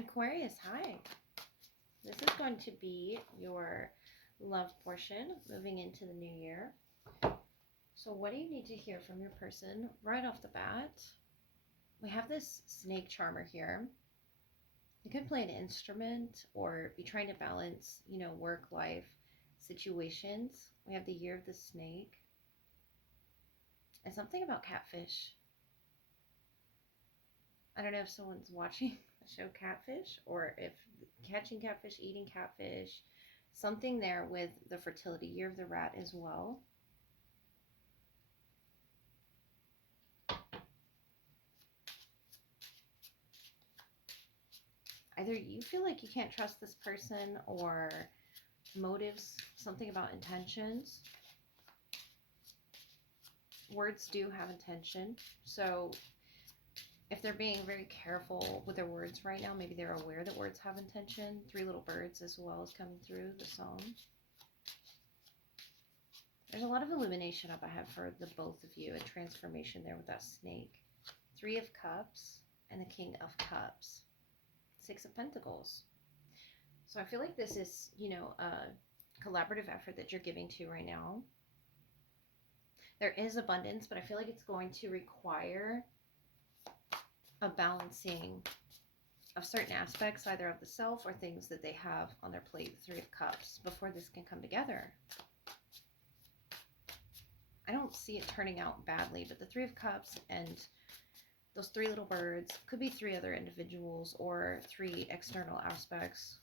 Aquarius, hi. This is going to be your love portion moving into the new year. So what do you need to hear from your person right off the bat? We have this snake charmer here. You could play an instrument or be trying to balance, work life situations. We have the year of the snake. And something about catfish. I don't know if someone's watching the show Catfish or if catching catfish, eating catfish, something there with the fertility year of the rat as well. Either you feel like you can't trust this person or motives, something about intentions. Words do have intention. So if they're being very careful with their words right now, maybe they're aware that words have intention. Three little birds as well is coming through the song. There's a lot of illumination up ahead for the both of you, a transformation there with that snake. Three of Cups and the King of Cups. Six of Pentacles. So I feel like this is, a collaborative effort that you're giving to right now. There is abundance, but I feel like it's going to require a balancing of certain aspects, either of the self or things that they have on their plate, the Three of Cups, before this can come together. I don't see it turning out badly, but the Three of Cups and those three little birds could be three other individuals or three external aspects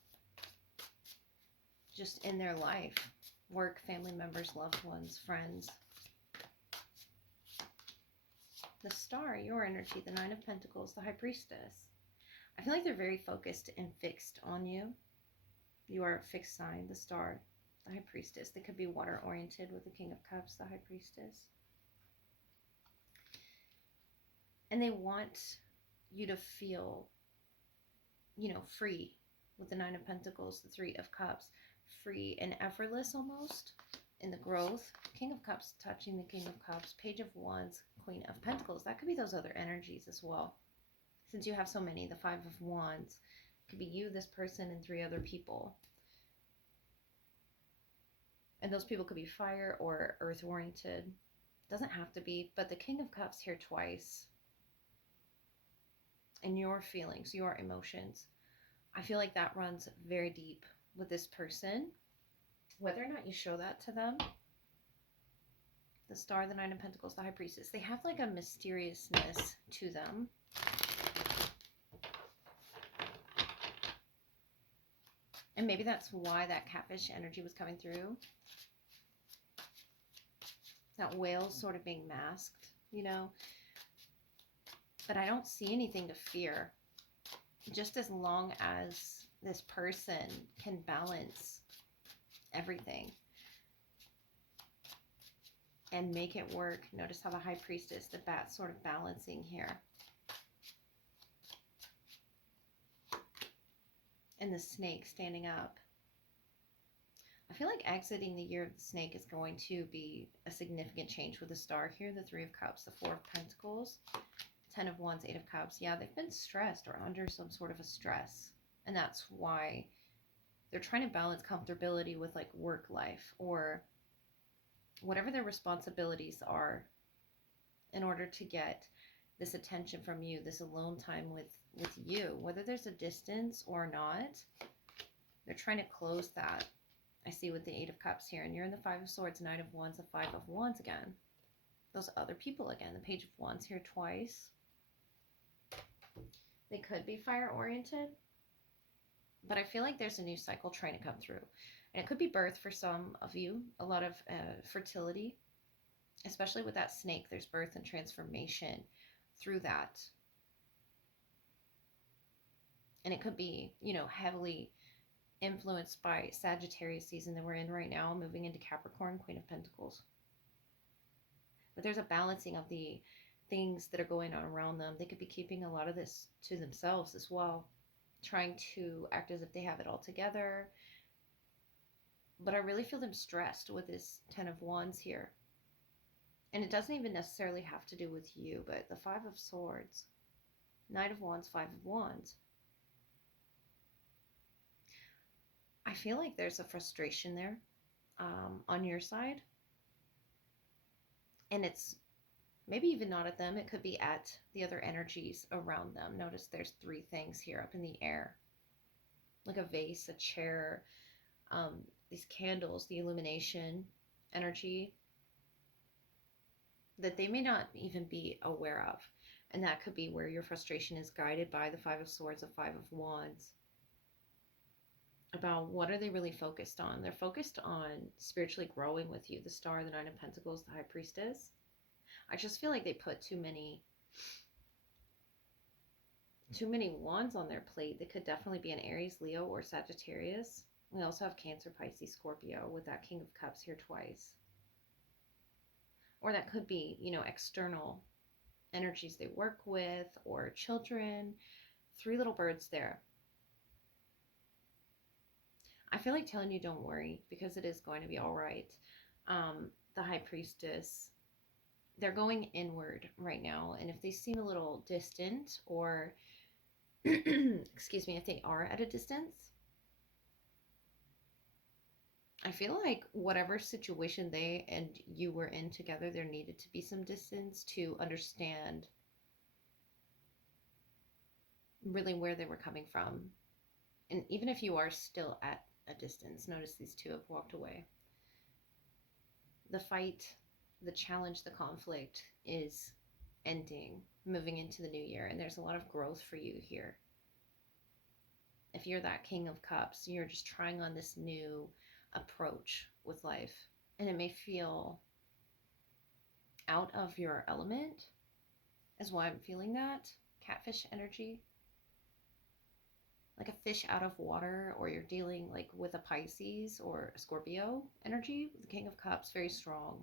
just in their life. Work, family members, loved ones, friends. The Star, your energy, the Nine of Pentacles, the High Priestess. I feel like they're very focused and fixed on you. You are a fixed sign, the Star, the High Priestess. They could be water-oriented with the King of Cups, the High Priestess. And they want you to feel, free with the Nine of Pentacles, the Three of Cups. Free and effortless almost in the growth. King of Cups touching the King of Cups. Page of Wands, Queen of Pentacles. That could be those other energies as well. Since you have so many, the Five of Wands. It could be you, this person, and three other people. And those people could be fire or earth-oriented. Doesn't have to be, but the King of Cups here twice. And your feelings, your emotions. I feel like that runs very deep with this person. Whether or not you show that to them. The Star, the Nine of Pentacles, the High Priestess. They have like a mysteriousness to them. And maybe that's why that catfish energy was coming through. That whale sort of being masked, But I don't see anything to fear. Just as long as this person can balance everything and make it work. Notice how the High Priestess, the bat, sort of balancing here. And the snake standing up. I feel like exiting the year of the snake is going to be a significant change with the Star here. The Three of Cups, the Four of Pentacles, Ten of Wands, Eight of Cups. Yeah, they've been stressed or under some sort of a stress. And that's why they're trying to balance comfortability with like work life or whatever their responsibilities are in order to get this attention from you, this alone time with you. Whether there's a distance or not, they're trying to close that. I see with the Eight of Cups here, and you're in the Five of Swords, Nine of Wands, the Five of Wands again. Those other people again, the Page of Wands here twice. They could be fire-oriented, but I feel like there's a new cycle trying to come through. And it could be birth for some of you, a lot of fertility, especially with that snake. There's birth and transformation through that. And it could be, heavily influenced by Sagittarius season that we're in right now, moving into Capricorn, Queen of Pentacles. But there's a balancing of the things that are going on around them. They could be keeping a lot of this to themselves as well, trying to act as if they have it all together. But I really feel them stressed with this Ten of Wands here. And it doesn't even necessarily have to do with you, but the Five of Swords, Knight of Wands, Five of Wands. I feel like there's a frustration there on your side. And it's maybe even not at them, it could be at the other energies around them. Notice there's three things here up in the air, like a vase, a chair, these candles, the illumination energy that they may not even be aware of. And that could be where your frustration is guided by the Five of Swords, the Five of Wands. About what are they really focused on? They're focused on spiritually growing with you. The Star, the Nine of Pentacles, the High Priestess. I just feel like they put too many wands on their plate. They could definitely be an Aries, Leo, or Sagittarius. We also have Cancer, Pisces, Scorpio with that King of Cups here twice. Or that could be, external energies they work with, or children. Three little birds there. I feel like telling you don't worry, because it is going to be all right. The High Priestess, they're going inward right now. And if they seem a little distant, or, excuse me, if they are at a distance, I feel like whatever situation they and you were in together, there needed to be some distance to understand really where they were coming from. And even if you are still at a distance, notice these two have walked away. The fight, the challenge, the conflict is ending, moving into the new year. And there's a lot of growth for you here. If you're that King of Cups, you're just trying on this new approach with life. And it may feel out of your element, is why I'm feeling that. Catfish energy. Like a fish out of water, or you're dealing like with a Pisces or a Scorpio energy. The King of Cups, very strong.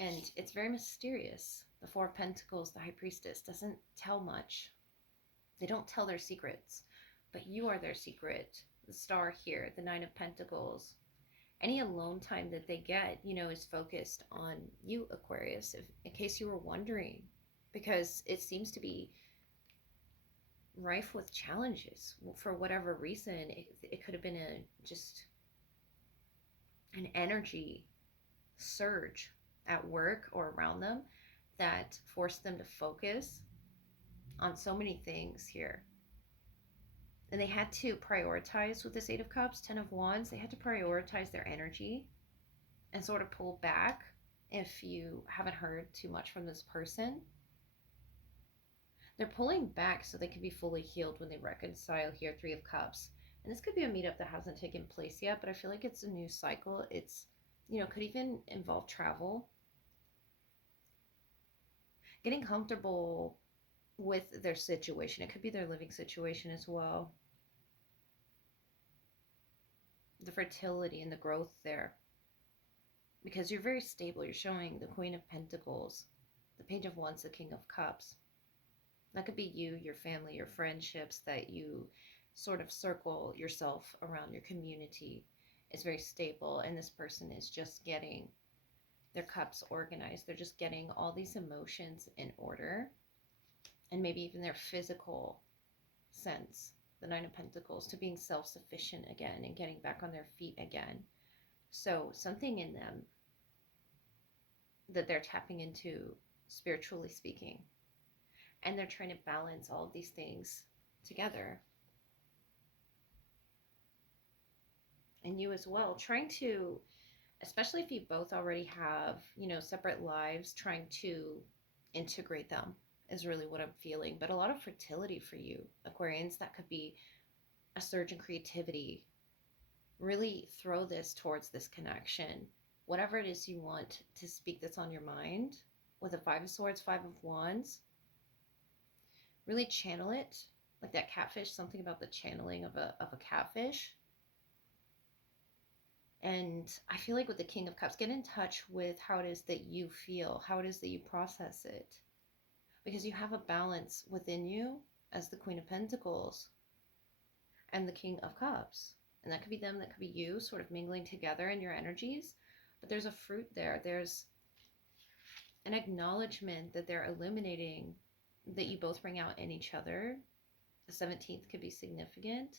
And it's very mysterious. The Four of Pentacles, the High Priestess, doesn't tell much. They don't tell their secrets, but you are their secret. The Star here, the Nine of Pentacles. Any alone time that they get, is focused on you, Aquarius, in case you were wondering, because it seems to be rife with challenges for whatever reason. It could have been just an energy surge at work or around them that forced them to focus on so many things here. And they had to prioritize with this Eight of Cups, Ten of Wands. They had to prioritize their energy and sort of pull back if you haven't heard too much from this person. They're pulling back so they can be fully healed when they reconcile here, Three of Cups. And this could be a meetup that hasn't taken place yet, but I feel like it's a new cycle. It's, could even involve travel. Getting comfortable with their situation. It could be their living situation as well. The fertility and the growth there. Because you're very stable. You're showing the Queen of Pentacles, the Page of Wands, the King of Cups. That could be you, your family, your friendships, that you sort of circle yourself around. Your community is very stable, and this person is just getting their cups organized. They're just getting all these emotions in order, and maybe even their physical sense, the Nine of Pentacles, to being self-sufficient again and getting back on their feet again. So something in them that they're tapping into, spiritually speaking. And they're trying to balance all of these things together. And you as well, trying to, especially if you both already have, separate lives, trying to integrate them is really what I'm feeling. But a lot of fertility for you, Aquarians. That could be a surge in creativity. Really throw this towards this connection. Whatever it is you want to speak that's on your mind, with a Five of Swords, Five of Wands. Really channel it, like that catfish, something about the channeling of a catfish. And I feel like with the King of Cups, get in touch with how it is that you feel, how it is that you process it. Because you have a balance within you as the Queen of Pentacles and the King of Cups. And that could be them, that could be you, sort of mingling together in your energies. But there's a fruit there. There's an acknowledgement that they're illuminating that you both bring out in each other. The 17th could be significant,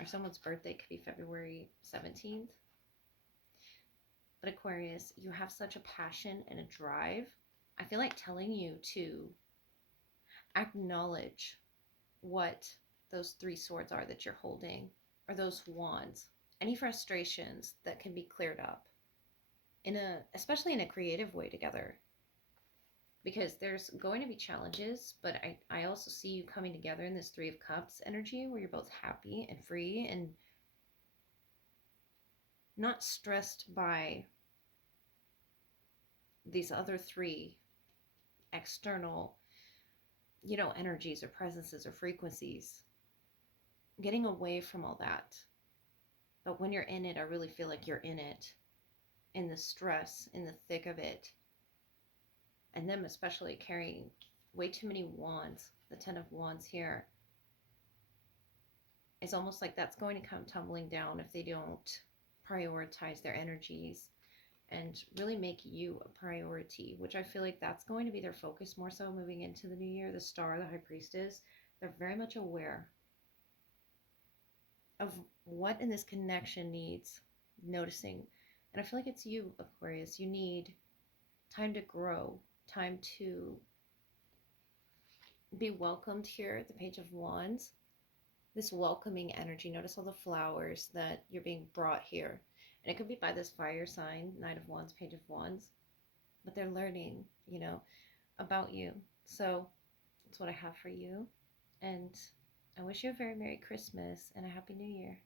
or someone's birthday could be February 17th. But Aquarius, you have such a passion and a drive. I feel like telling you to acknowledge what those three swords are that you're holding, or those wands. Any frustrations that can be cleared up especially in a creative way together. Because there's going to be challenges, but I also see you coming together in this Three of Cups energy where you're both happy and free and not stressed by these other three external, energies or presences or frequencies. Getting away from all that. But when you're in it, I really feel like you're in it, in the stress, in the thick of it. And them especially carrying way too many wands. The 10 of Wands here. It's almost like that's going to come tumbling down if they don't prioritize their energies and really make you a priority, which I feel like that's going to be their focus more so moving into the new year. The Star, the High Priestess, they're very much aware of what in this connection needs noticing. And I feel like it's you, Aquarius. You need time to grow, time to be welcomed here. The Page of Wands, this welcoming energy. Notice all the flowers that you're being brought here. And it could be by this fire sign, Knight of Wands, Page of Wands. But they're learning, about you. So that's what I have for you. And I wish you a very Merry Christmas and a Happy New Year.